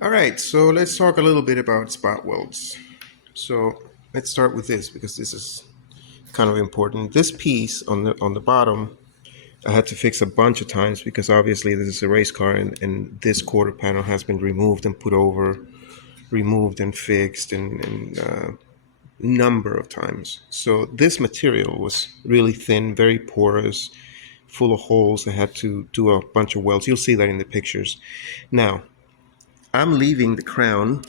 All right, so let's talk a little bit about spot welds. So let's start with this because this is kind of important. This piece on the bottom, I had to fix a bunch of times because obviously this is a race car and this quarter panel has been removed and put over, removed and fixed and number of times. So this material was really thin, very porous, full of holes. I had to do a bunch of welds. You'll see that in the pictures. Now, I'm leaving the crown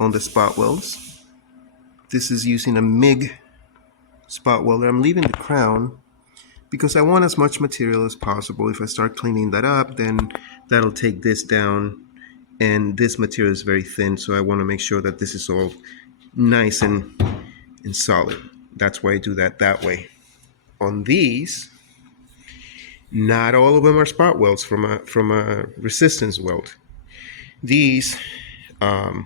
on the spot welds. This is using a MIG spot welder. I'm leaving the crown because I want as much material as possible. If I start cleaning that up, then that'll take this down, and this material is very thin, so I want to make sure that this is all nice and solid. That's why I do that way. On these, not all of them are spot welds from a resistance weld. These, I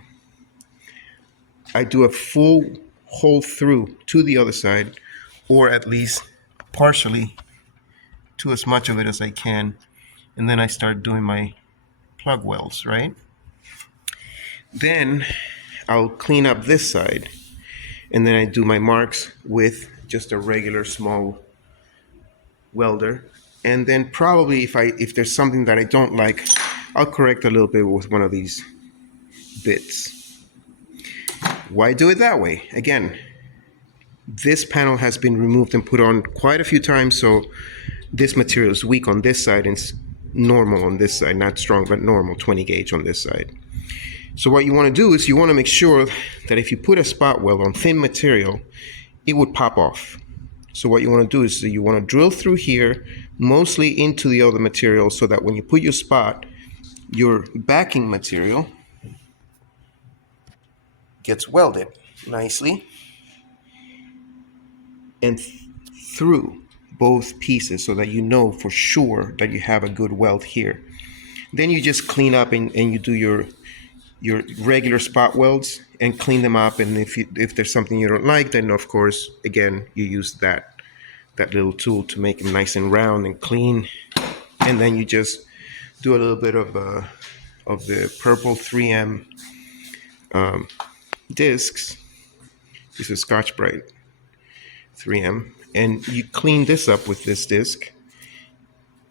do a full hole through to the other side, or at least partially to as much of it as I can, and then I start doing my plug welds, right? Then I'll clean up this side, and then I do my marks with just a regular small welder. And then probably if there's something that I don't like, I'll correct a little bit with one of these bits. Why do it that way? Again, this panel has been removed and put on quite a few times, so this material is weak on this side and it's normal on this side, not strong, but normal, 20 gauge on this side. So what you want to do is you want to make sure that if you put a spot weld on thin material, it would pop off. So what you want to do is you want to drill through here, mostly into the other material, so that when you put your spot, your backing material gets welded nicely and through both pieces, so that you know for sure that you have a good weld here. Then you just clean up and you do your regular spot welds and clean them up, and if there's something you don't like, then of course again you use that little tool to make them nice and round and clean, and then you just do a little bit of the purple 3M discs. This is Scotch-Brite 3M, and you clean this up with this disc,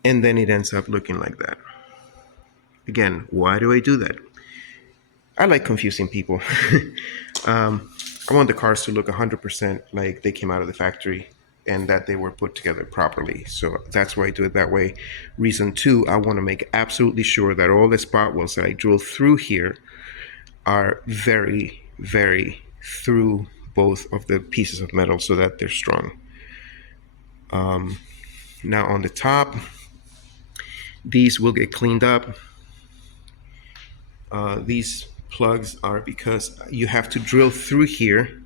and then it ends up looking like that. Again, why do I do that? I like confusing people. I want the cars to look 100% like they came out of the factory and that they were put together properly. So that's why I do it that way. Reason two, I want to make absolutely sure that all the spot welds that I drill through here are very, very through both of the pieces of metal so that they're strong. Now on the top, these will get cleaned up. These plugs are because you have to drill through here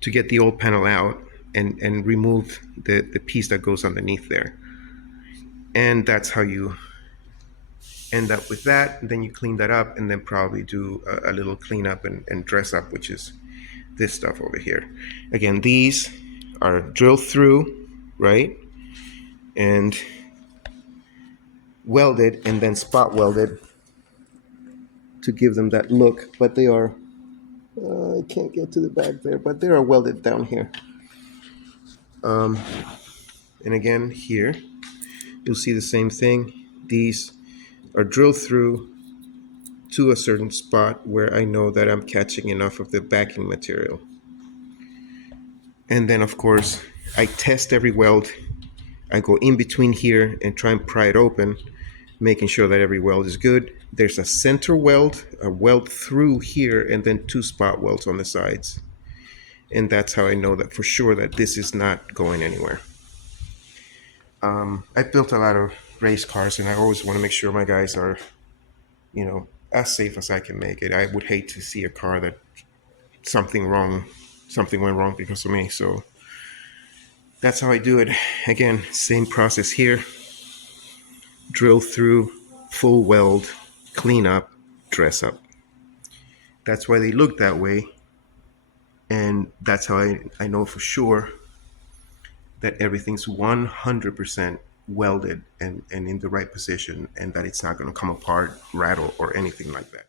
to get the old panel out and remove the piece that goes underneath there. And that's how you end up with that. Then you clean that up and then probably do a little cleanup and dress up, which is this stuff over here. Again, these are drilled through, right? And welded and then spot welded to give them that look, but they are, I can't get to the back there, but they are welded down here. And again, here, you'll see the same thing. These are drilled through to a certain spot where I know that I'm catching enough of the backing material. And then, of course, I test every weld. I go in between here and try and pry it open, making sure that every weld is good. There's a center weld, a weld through here, and then 2 spot welds on the sides. And that's how I know that for sure that this is not going anywhere. I built a lot of race cars, and I always want to make sure my guys are, you know, as safe as I can make it. I would hate to see a car that something went wrong because of me. So that's how I do it. Again, same process here. Drill through, full weld, clean up, dress up. That's why they look that way. And that's how I know for sure that everything's 100% welded and in the right position, and that it's not going to come apart, rattle, or anything like that.